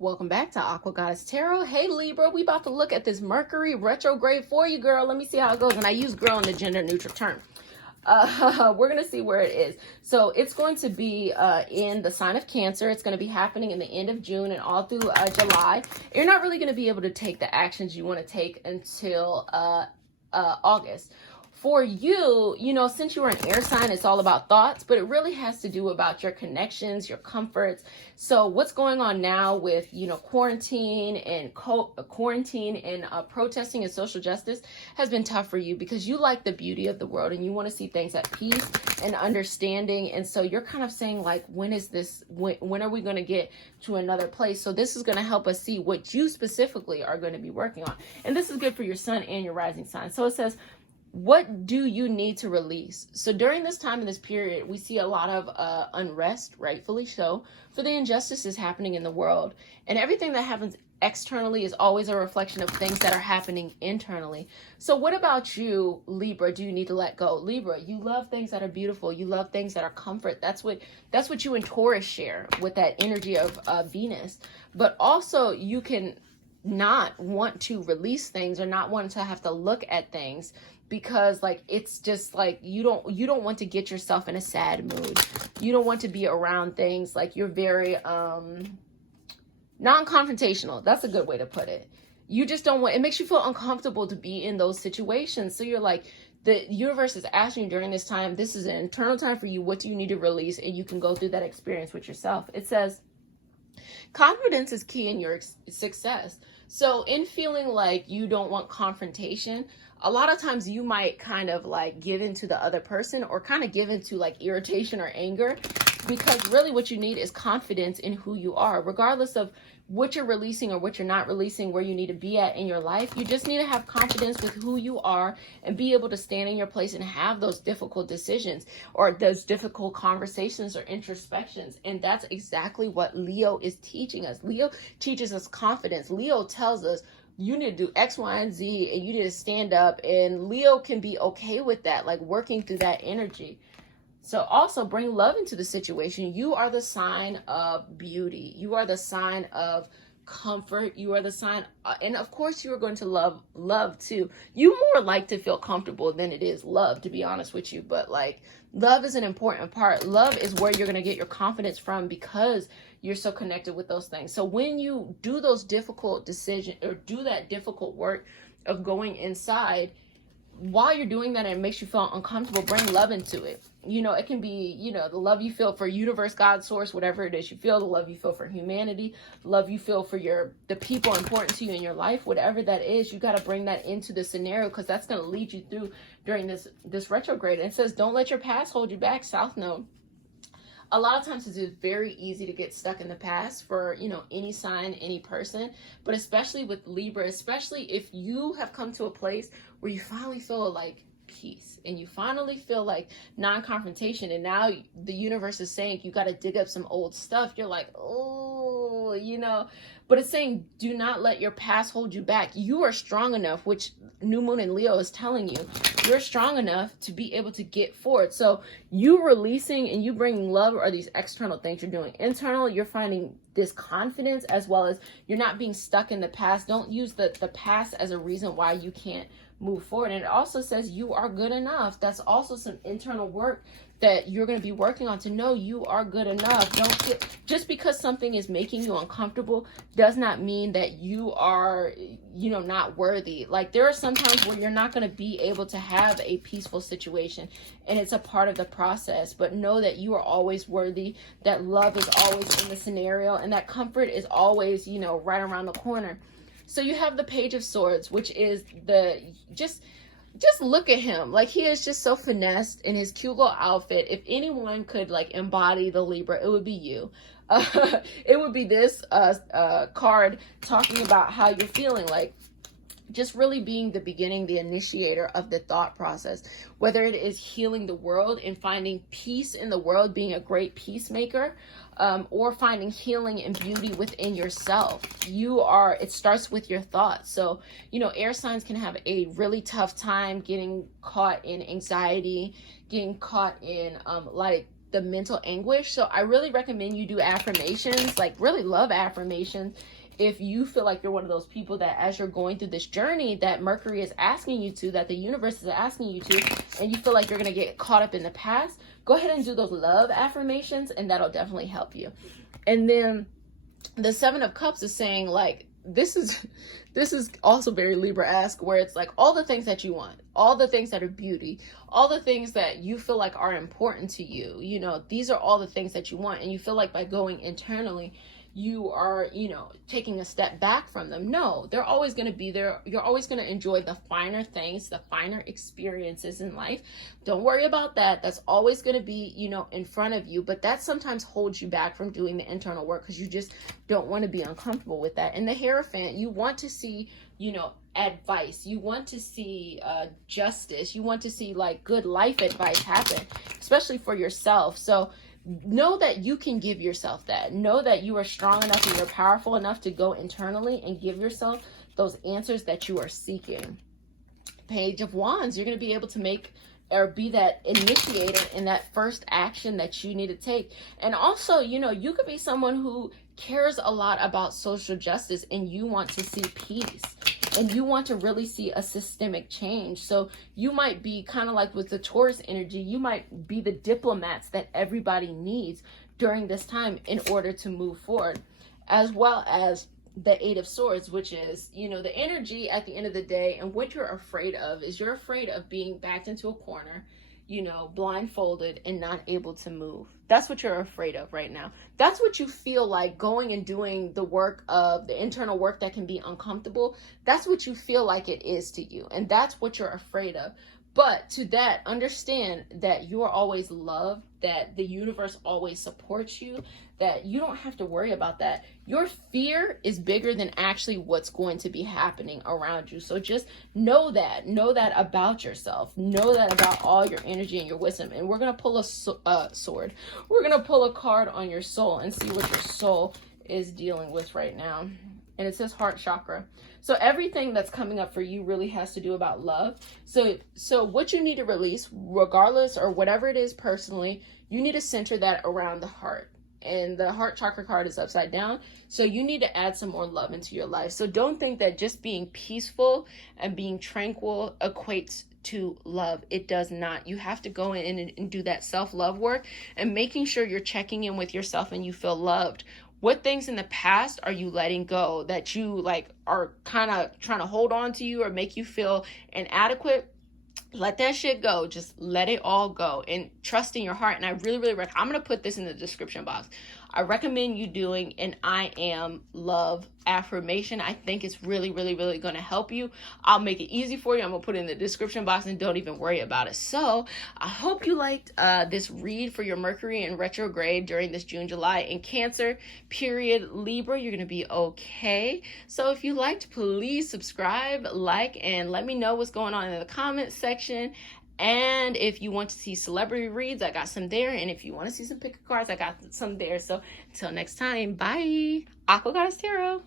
Welcome back to Aqua Goddess Tarot. Hey Libra, we about to look at this Mercury retrograde for you, girl. Let me see how it goes. And I use girl in the gender neutral term. We're going to see where it is. So it's going to be in the sign of Cancer. It's going to be happening in the end of June and all through July. You're not really going to be able to take the actions you want to take until August. For you, since you are an air sign, it's all about thoughts, but it really has to do about your connections, your comforts. So what's going on now with, quarantine and protesting and social justice has been tough for you because you like the beauty of the world and you want to see things at peace and understanding. And so you're kind of saying like, when are we going to get to another place? So this is going to help us see what you specifically are going to be working on. And this is good for your sun and your rising sign. So it says, what do you need to release? So during this time in this period, we see a lot of unrest, rightfully so, for the injustices happening in the world. And everything that happens externally is always a reflection of things that are happening internally. So what about you, Libra? Do you need to let go? Libra, you love things that are beautiful. You love things that are comfort. That's what you and Taurus share with that energy of Venus. But also you can not want to release things or not want to have to look at things because like it's just like you don't want to get yourself in a sad mood. You don't want to be around things. Like you're very non-confrontational. That's a good way to put it. You just don't want, it makes you feel uncomfortable to be in those situations. So you're like, the universe is asking you during this time, this is an internal time for you. What do you need to release? And you can go through that experience with yourself. It says confidence is key in your success. So in feeling like you don't want confrontation, a lot of times you might kind of like give into the other person or kind of give into like irritation or anger, because really what you need is confidence in who you are, regardless of what you're releasing or what you're not releasing, where you need to be at in your life. You just need to have confidence with who you are and be able to stand in your place and have those difficult decisions or those difficult conversations or introspections. And that's exactly what Leo is teaching us. Leo teaches us confidence. Leo tells us you need to do X, Y, and Z, and you need to stand up. And Leo can be okay with that, like working through that energy. So also bring love into the situation. You are the sign of beauty. You are the sign of comfort. You are the sign, and of course you are going to love too. You more like to feel comfortable than it is love, to be honest with you. But like love is an important part. Love is where you're going to get your confidence from because you're so connected with those things. So when you do those difficult decisions or do that difficult work of going inside, while you're doing that and it makes you feel uncomfortable, bring love into it. It can be, the love you feel for universe, God, source, whatever it is you feel, the love you feel for humanity, love you feel for the people important to you in your life, whatever that is, you got to bring that into the scenario because that's going to lead you through during this retrograde. And it says, don't let your past hold you back, South Node. A lot of times it's very easy to get stuck in the past for, any sign, any person, but especially with Libra, especially if you have come to a place where you finally feel like peace and you finally feel like non-confrontation. And now the universe is saying you got to dig up some old stuff. You're like, oh, but it's saying do not let your past hold you back. You are strong enough, which New Moon in Leo is telling you. You're strong enough to be able to get forward. So you releasing and you bringing love are these external things you're doing. Internal, you're finding this confidence as well as you're not being stuck in the past. Don't use the past as a reason why you can't move forward. And it also says you are good enough. That's also some internal work that you're going to be working on to know you are good enough. Just because something is making you uncomfortable does not mean that you are, not worthy. Like there are some times where you're not going to be able to have a peaceful situation and it's a part of the process, but know that you are always worthy, that love is always in the scenario and that comfort is always, right around the corner. So you have the Page of Swords, which is just look at him. Like he is just so finessed in his cute little outfit. If anyone could like embody the Libra, it would be you. It would be this card talking about how you're feeling, like just really being the beginning, the initiator of the thought process, whether it is healing the world and finding peace in the world, being a great peacemaker, or finding healing and beauty within yourself. It starts with your thoughts. So, air signs can have a really tough time getting caught in anxiety, getting caught in, the mental anguish. So I really recommend you do affirmations, like really love affirmations. If you feel like you're one of those people that as you're going through this journey that Mercury is asking you to, that the universe is asking you to, and you feel like you're going to get caught up in the past, go ahead and do those love affirmations, and that'll definitely help you. And then the Seven of Cups is saying, like, this is also very Libra-esque, where it's like all the things that you want, all the things that are beauty, all the things that you feel like are important to you, you know, these are all the things that you want, and you feel like by going internally, you are, you know, taking a step back from them. No, they're always going to be there. You're always going to enjoy the finer things, the finer experiences in life. Don't worry about that. That's always going to be, you know, in front of you. But that sometimes holds you back from doing the internal work because you just don't want to be uncomfortable with that. And the Hierophant, you want to see, you know, advice. You want to see justice. You want to see like good life advice happen, especially for yourself. So know that you can give yourself that. Know that you are strong enough and you're powerful enough to go internally and give yourself those answers that you are seeking. Page of Wands, you're going to be able to make or be that initiator in that first action that you need to take. And also, you know, you could be someone who cares a lot about social justice and you want to see peace. And you want to really see a systemic change. So you might be kind of like with the Taurus energy, you might be the diplomats that everybody needs during this time in order to move forward. As well as the Eight of Swords, which is, you know, the energy at the end of the day. And what you're afraid of is you're afraid of being backed into a corner, you know, blindfolded and not able to move. That's what you're afraid of right now. That's what you feel like going and doing the work of the internal work that can be uncomfortable. That's what you feel like it is to you. And that's what you're afraid of. But to that, understand that you are always loved, that the universe always supports you, that you don't have to worry about that. Your fear is bigger than actually what's going to be happening around you. So just know that about yourself. Know that about all your energy and your wisdom. And we're going to pull a sword. We're going to pull a card on your soul and see what your soul is dealing with right now. And it says heart chakra. So everything that's coming up for you really has to do about love. So what you need to release, regardless or whatever it is personally, you need to center that around the heart. And the heart chakra card is upside down. So you need to add some more love into your life. So don't think that just being peaceful and being tranquil equates to love. It does not. You have to go in and do that self-love work and making sure you're checking in with yourself and you feel loved. What things in the past are you letting go that you like are kind of trying to hold on to you or make you feel inadequate? Let that shit go. Just let it all go and trust in your heart. And I really, really recommend, I'm going to put this in the description box. I recommend you doing an I am love affirmation. I think it's really, really, really going to help you. I'll make it easy for you. I'm going to put it in the description box and don't even worry about it. So I hope you liked this read for your Mercury in retrograde during this June, July in Cancer period. Libra, you're going to be okay. So if you liked, please subscribe, like, and let me know what's going on in the comment section. And if you want to see celebrity reads, I got some there. And if you want to see some pick of cards, I got some there. So until next time, bye. Aqua Goddess Tarot.